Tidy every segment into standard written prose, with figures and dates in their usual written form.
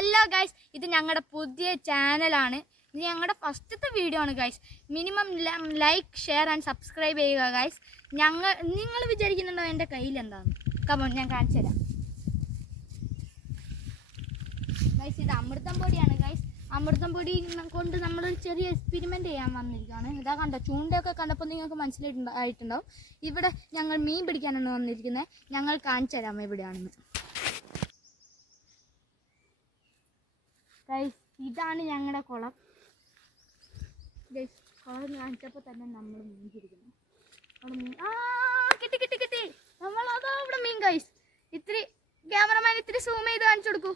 Hello guys, ഇത് ഞങ്ങളുടെ പുതിയ ചാനലാണ്. ഇത് ഞങ്ങളുടെ ഫസ്റ്റത്തെ വീഡിയോ ആണ് guys. Minimum like, share and subscribe ചെയ്യുക ഗൈസ്. നിങ്ങൾ വിചാരിക്കുന്നുണ്ടോ എൻ്റെ കയ്യിൽ എന്താണെന്ന്? കമോൺ, ഞാൻ കാണിച്ചു തരാം ഗൈസ്. ഇത് അമൃതം പൊടിയാണ് ഗൈസ്. അമൃതം പൊടി കൊണ്ട് നമ്മളൊരു ചെറിയ എക്സ്പെരിമെൻ്റ് ചെയ്യാൻ വന്നിരിക്കുകയാണ്. ഇതാ കണ്ടോ, ചൂണ്ടയൊക്കെ കണ്ടപ്പോൾ നിങ്ങൾക്ക് മനസ്സിലായിട്ടുണ്ടാവും. ഇവിടെ ഞങ്ങൾ മീൻ പിടിക്കാനാണ് വന്നിരിക്കുന്നത്. ഞങ്ങൾ കാണിച്ചു തരാം എവിടെയാണെന്ന് ഗൈസ്. ഇതാണ് ഞങ്ങളുടെ കുളം ഗൈസ്. കുളം കാണിച്ചപ്പോൾ തന്നെ നമ്മൾ മീൻ പിടിക്കുന്നു. അവിടെ മീൻ കിട്ടി നമ്മളതാ അവിടെ മീൻ ഗൈസ്. ഇത്തിരി ക്യാമറമാൻ ഇത്തിരി സൂം ചെയ്ത് കാണിച്ചു കൊടുക്കൂ.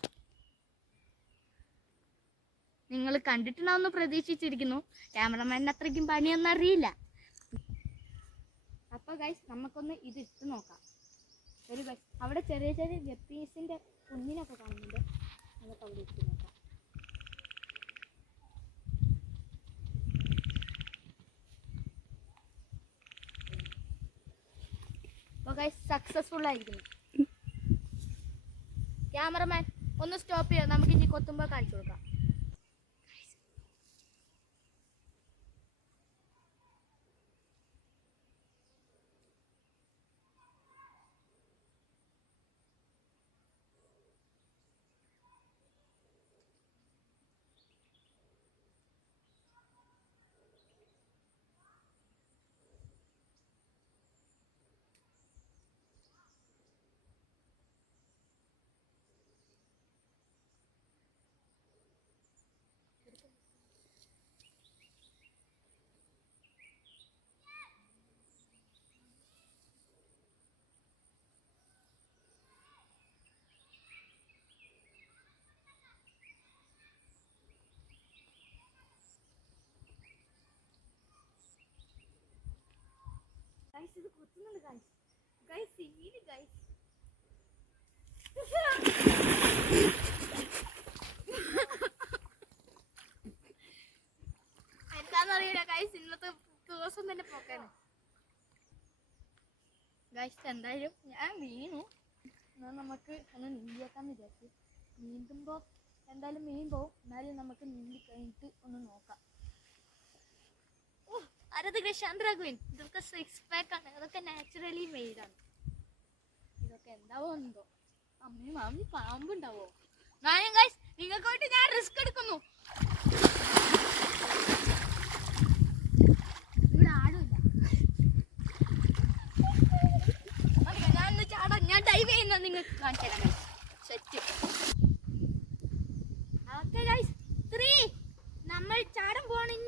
നിങ്ങൾ കണ്ടിട്ടുണ്ടാവുമെന്ന് പ്രതീക്ഷിച്ചിരിക്കുന്നു. ക്യാമറമാനിന് അത്രയ്ക്കും പണിയൊന്നും അറിയില്ല. അപ്പോൾ ഗൈസ്, നമുക്കൊന്ന് ഇത് ഇട്ട് നോക്കാം. ഒരു ഗൈസ്, അവിടെ ചെറിയ ചെറിയ ഗപ്പീസിൻ്റെ കുഞ്ഞിനൊക്കെ കാണുന്നുണ്ട്. നമുക്ക് അവിടെ ഇട്ട് നോക്കാം. അപ്പോൾ ഗൈസ്, സക്സസ്ഫുൾ ആയിരിക്കുന്നു. ക്യാമറമാൻ ഒന്ന് സ്റ്റോപ്പ് ചെയ്യാം. നമുക്ക് ഇനി കൊത്തുമ്പോൾ കാണിച്ചു കൊടുക്കാം. ഗൈസ്, ഇത് കൊത്തുന്നുണ്ട് ഗൈസ്. ഗൈസ്, ഈന് ഗൈസ്. എന്താന്നറിയില്ല ഗൈസ്, ഇന്നത്തെ ദിവസം തന്നെ പോക്കാണ് ഗൈസ്. എന്തായാലും ഞാൻ വീണു. എന്നാൽ നമുക്ക് ഒന്ന് നീന്തിയേക്കാന്ന് വിചാരിച്ചു. നീന്തുമ്പോൾ എന്തായാലും മീൻ പോവും. എന്നാലും നമുക്ക് നീന്തി കഴിഞ്ഞിട്ട് ഒന്ന് നോക്കാം. അതൊക്കെ ചന്ദ്രഗ്വൻ, ഇതൊക്കെ 6 പാക്ക് ആണ്. അതൊക്കെ നാച്ചുറലി മെയ്ഡാണ്. ഇതൊക്കെ എന്താവോ എന്തോ. അമ്മി പാമ്പുണ്ടാവോ? ഞാനും ഗൈസ്, നിങ്ങൾക്ക് വേണ്ടി ഞാൻ റിസ്ക് എടുക്കുന്നു. ഇവിടെ ആടുമില്ല. ഞാനൊന്ന് ചാടാം. ഞാൻ ഡൈവ് ചെയ്യുന്ന നിങ്ങൾക്ക് കാണിച്ചു തരാം ഗൈസ്. സെറ്റ്. ഓക്കെ ഗൈസ്, 3 നമ്മൾ ചാടാൻ പോകണം.